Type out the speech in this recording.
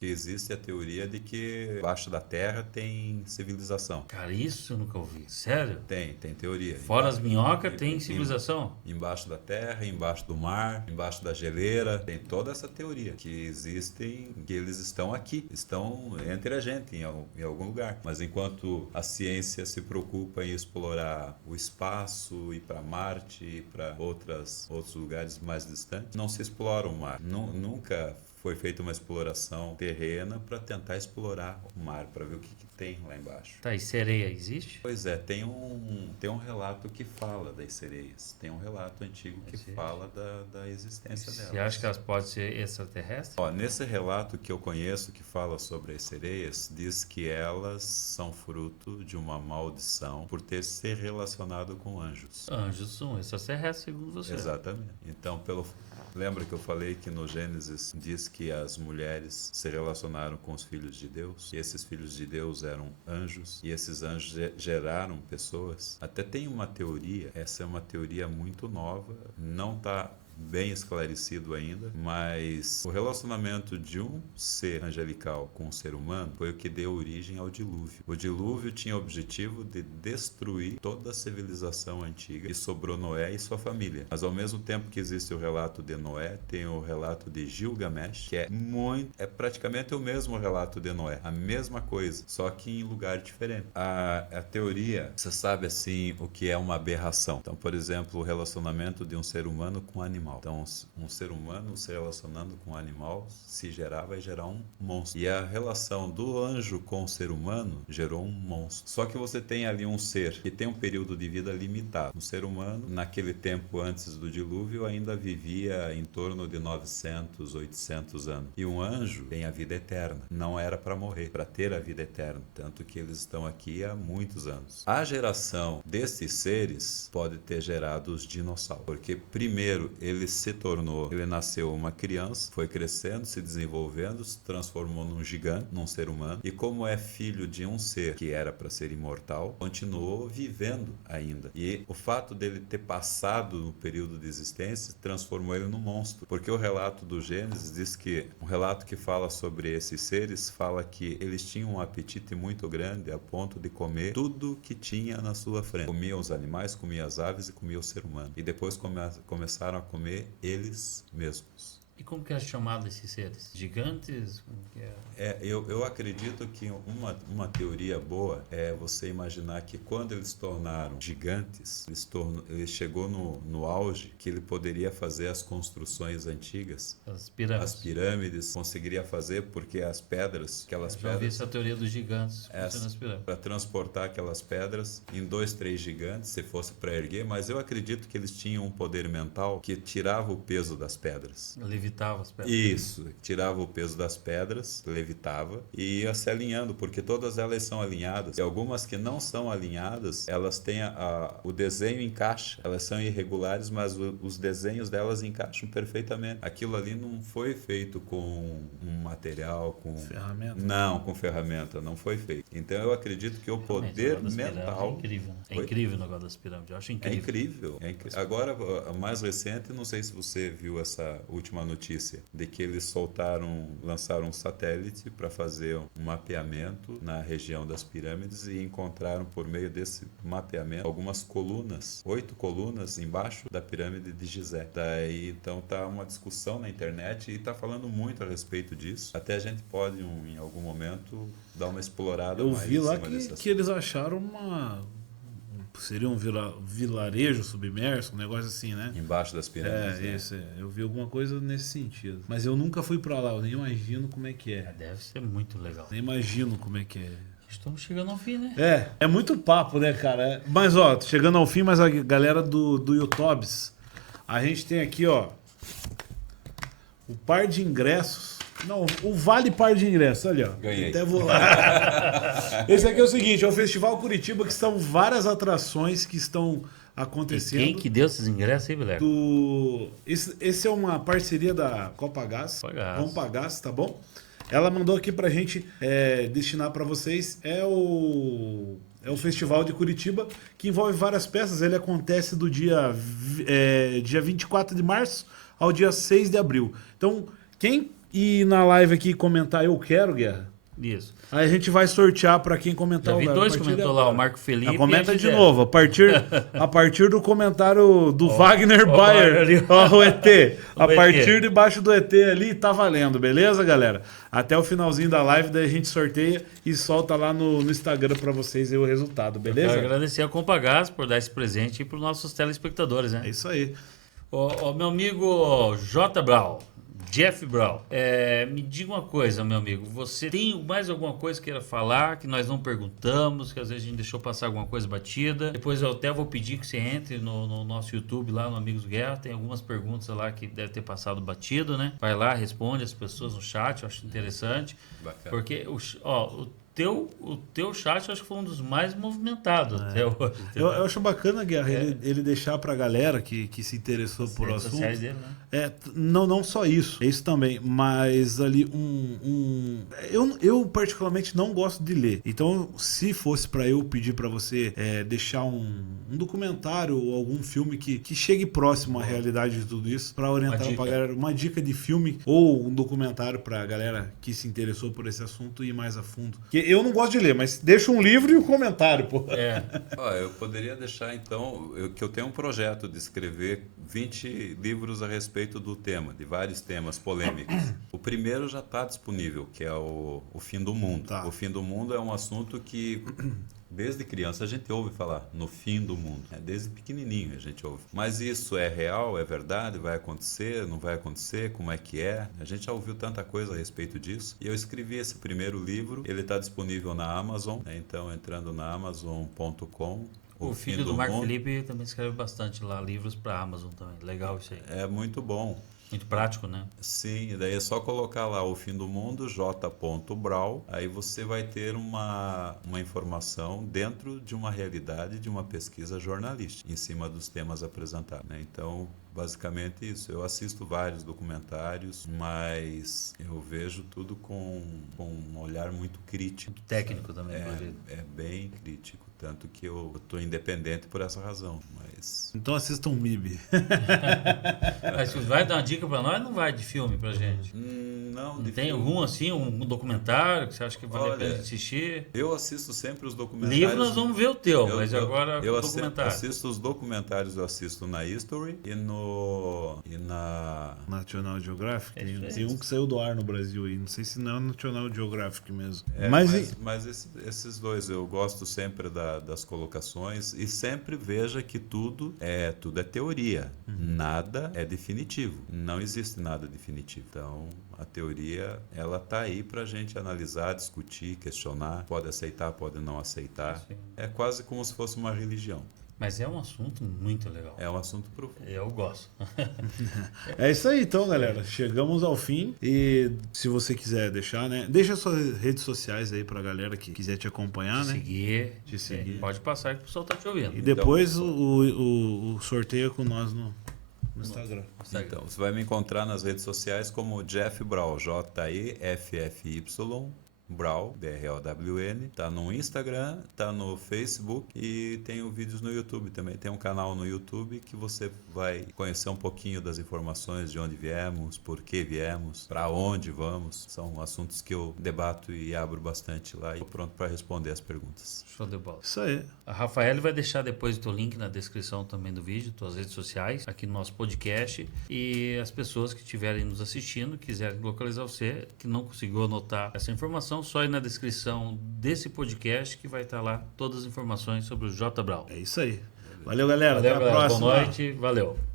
Que existe a teoria de que embaixo da terra tem civilização. Cara, isso eu nunca ouvi. Sério? Tem teoria. Fora as minhocas, tem em- civilização? Embaixo da terra, embaixo do mar, embaixo da geleira. Tem toda essa teoria que existem, que eles estão aqui, estão entre a gente em algum lugar. Mas enquanto a ciência se preocupa em explorar o espaço, ir para Marte, ir para outros lugares mais distantes, não se explora o mar. Nunca foi feita uma exploração terrena para tentar explorar o mar, para ver o que tem lá embaixo. Tá, e sereia existe? Pois é, tem um relato que fala das sereias. Tem um relato antigo que Existe. fala da existência delas. Você acha que elas podem ser extraterrestres? Ó, nesse relato que eu conheço que fala sobre as sereias, diz que elas são fruto de uma maldição por ter se relacionado com anjos. Anjos são extraterrestres, segundo você. Exatamente. Então, lembra que eu falei que no Gênesis diz que as mulheres se relacionaram com os filhos de Deus? E esses filhos de Deus eram anjos, e esses anjos geraram pessoas? Até tem uma teoria, essa é uma teoria muito nova, não está bem esclarecido ainda, mas o relacionamento de um ser angelical com um ser humano foi o que deu origem ao dilúvio. O dilúvio tinha o objetivo de destruir toda a civilização antiga e sobrou Noé e sua família. Mas ao mesmo tempo que existe o relato de Noé, tem o relato de Gilgamesh, que é praticamente o mesmo relato de Noé, a mesma coisa, só que em lugar diferente. A teoria, você sabe assim o que é uma aberração. Então, por exemplo, o relacionamento de um ser humano com um animal. Então, um ser humano se relacionando com um animal, se gerar, vai gerar um monstro. E a relação do anjo com o ser humano gerou um monstro. Só que você tem ali um ser que tem um período de vida limitado. Um ser humano, naquele tempo antes do dilúvio, ainda vivia em torno de 900, 800 anos. E um anjo tem a vida eterna. Não era para morrer, para ter a vida eterna. Tanto que eles estão aqui há muitos anos. A geração desses seres pode ter gerado os dinossauros. Porque, primeiro, ele nasceu uma criança, foi crescendo, se desenvolvendo, se transformou num gigante, num ser humano, e como é filho de um ser que era para ser imortal, continuou vivendo ainda. E o fato dele ter passado no período de existência transformou ele num monstro, porque o relato do Gênesis diz que, um relato que fala sobre esses seres, fala que eles tinham um apetite muito grande a ponto de comer tudo que tinha na sua frente. Comiam os animais, comiam as aves e comiam o ser humano. E depois começaram a comer eles mesmos. E como que é chamado esses seres? Gigantes? Como que é? Eu acredito que uma teoria boa é você imaginar que quando eles tornaram gigantes, ele chegou no auge que ele poderia fazer as construções antigas. As pirâmides, conseguiria fazer porque as pedras, aquelas Já ouvi pedras... essa teoria dos gigantes construindo as pirâmides. Para transportar aquelas pedras em 2, 3 gigantes, se fosse para erguer, mas eu acredito que eles tinham um poder mental que tirava o peso das pedras. Levitava as pedras. Isso, tirava o peso das pedras, levitava e ia se alinhando, porque todas elas são alinhadas. E algumas que não são alinhadas, elas têm o desenho encaixa. Elas são irregulares, mas os desenhos delas encaixam perfeitamente. Aquilo ali não foi feito com um material, com... Ferramenta? Não, com ferramenta, não foi feito. Então eu acredito que o poder mental... É incrível. É incrível o negócio das pirâmides. Eu acho incrível. É incrível. Agora, a mais recente, não sei se você viu essa última notícia, de que eles lançaram um satélite para fazer um mapeamento na região das pirâmides e encontraram por meio desse mapeamento algumas colunas, 8 colunas embaixo da pirâmide de Gizé. Daí então tá uma discussão na internet e tá falando muito a respeito disso. Até a gente pode em algum momento dar uma explorada Eu mais vi em lá cima que eles acharam seria um vilarejo submerso, um negócio assim, né? embaixo das pirâmides. né? Isso. Eu vi alguma coisa nesse sentido. Mas eu nunca fui pra lá, eu nem imagino como é que é. Deve ser muito legal. Nem imagino como é que é. Estamos chegando ao fim, né? É muito papo, né, cara? Mas, ó, chegando ao fim, mas a galera do YouTubes, a gente tem aqui, ó, o par de ingressos. Não, o vale par de ingressos, olha, ó. Ganhei. Até vou lá. Esse aqui é o seguinte, é o Festival Curitiba, que são várias atrações que estão acontecendo. E quem que deu esses ingressos aí, Vileco? Esse é uma parceria da Copagás. Copagás. Compagás, tá bom? Ela mandou aqui pra gente destinar pra vocês. É o Festival de Curitiba, que envolve várias peças. Ele acontece do dia 24 de março ao dia 6 de abril. Então, quem ir na live aqui e comentar eu quero, Guerra. Isso. Aí a gente vai sortear pra quem comentar Já vi o dois comentou lá, o Marco Felipe. comenta e a de Gisele. novo, a partir do comentário do Wagner ó, Bayer, ali. ó, o ET. A O ET. partir debaixo do ET ali tá valendo, beleza, galera? Até o finalzinho da live, daí a gente sorteia e solta lá no Instagram pra vocês aí o resultado, beleza? Quero agradecer a Compagás por dar esse presente para os nossos telespectadores, né? É isso aí. Ô, meu amigo J. Brown, Jeff Brown, me diga uma coisa, meu amigo. Você tem mais alguma coisa que queira falar que nós não perguntamos, que às vezes a gente deixou passar alguma coisa batida? Depois eu até vou pedir que você entre no nosso YouTube lá no Amigos Guerra. Tem algumas perguntas lá que deve ter passado batido, né? Vai lá, responde as pessoas no chat, eu acho interessante. Bacana. Porque o teu chat eu acho que foi um dos mais movimentados até hoje. Eu acho bacana, Guerra, ele deixar pra galera que se interessou por Redes assunto. sociais dele, né? Não só isso, é isso também, mas ali eu particularmente não gosto de ler. Então, se fosse pra eu pedir pra você deixar um documentário ou algum filme que chegue próximo à realidade de tudo isso, pra orientar pra galera, uma dica de filme ou um documentário pra galera que se interessou por esse assunto ir mais a fundo. Porque eu não gosto de ler, mas deixa um livro e um comentário, pô. Eu poderia deixar, então, que eu tenho um projeto de escrever 20 livros a respeito do tema, de vários temas polêmicos. O primeiro já está disponível, que é o Fim do Mundo. Tá. O Fim do Mundo é um assunto que... Desde criança a gente ouve falar no fim do mundo. Desde pequenininho a gente ouve. Mas isso é real, é verdade, vai acontecer, não vai acontecer, como é que é? A gente já ouviu tanta coisa a respeito disso. E eu escrevi esse primeiro livro, ele está disponível na Amazon, né? Então entrando na amazon.com. O filho do Marco Felipe também escreve bastante lá, livros para Amazon também. Legal isso aí. É muito bom. Muito prático, né? Sim, e daí é só colocar lá o Fim do Mundo, J.Brau, aí você vai ter uma informação dentro de uma realidade, de uma pesquisa jornalística, em cima dos temas apresentados, né? Então, basicamente isso. Eu assisto vários documentários, mas eu vejo tudo com um olhar muito crítico. Muito técnico também. É bem crítico, tanto que eu estou independente por essa razão, mas... Então assistam um MIB. Mas vai dar uma dica pra nós, não vai de filme pra gente? Não tem filme. algum assim, um documentário que você acha que vale a pena assistir? Eu assisto sempre os documentários. Livro nós vamos ver o teu, mas agora eu documentário. assisto os documentários, eu assisto na History e na National Geographic. É Tem um que saiu do ar no Brasil aí. Não sei se não é National Geographic mesmo. Mas esses dois eu gosto sempre das colocações e sempre veja que tudo é teoria. Nada é definitivo. Não existe nada definitivo. Então, a teoria, ela tá aí pra gente analisar, discutir, questionar. Pode aceitar, pode não aceitar. Sim. É quase como se fosse uma religião. Mas é um assunto muito legal. É um assunto profundo. Eu gosto. É isso aí então, galera. Chegamos ao fim. E se você quiser deixar, né? Deixa suas redes sociais aí pra galera que quiser te acompanhar, né? Te seguir. seguir. Pode passar que o pessoal tá te ouvindo. E depois o sorteio é com nós no Instagram. Então, você vai me encontrar nas redes sociais como Jeff Brau, J-E-F-F-Y. Brau, B-R-O-W-N, tá no Instagram, tá no Facebook e tenho vídeos no YouTube também. Tem um canal no YouTube que você vai conhecer um pouquinho das informações de onde viemos, por que viemos, para onde vamos. São assuntos que eu debato e abro bastante lá e estou pronto para responder as perguntas. Show de bola. Isso aí. A Rafael vai deixar depois o teu link na descrição também do vídeo, tuas redes sociais, aqui no nosso podcast. E as pessoas que estiverem nos assistindo, quiserem localizar você, que não conseguiu anotar essa informação, só ir na descrição desse podcast que vai estar lá todas as informações sobre o J. Brown. É isso aí. Valeu, galera. Valeu, Até a galera. próxima. Boa noite. Valeu.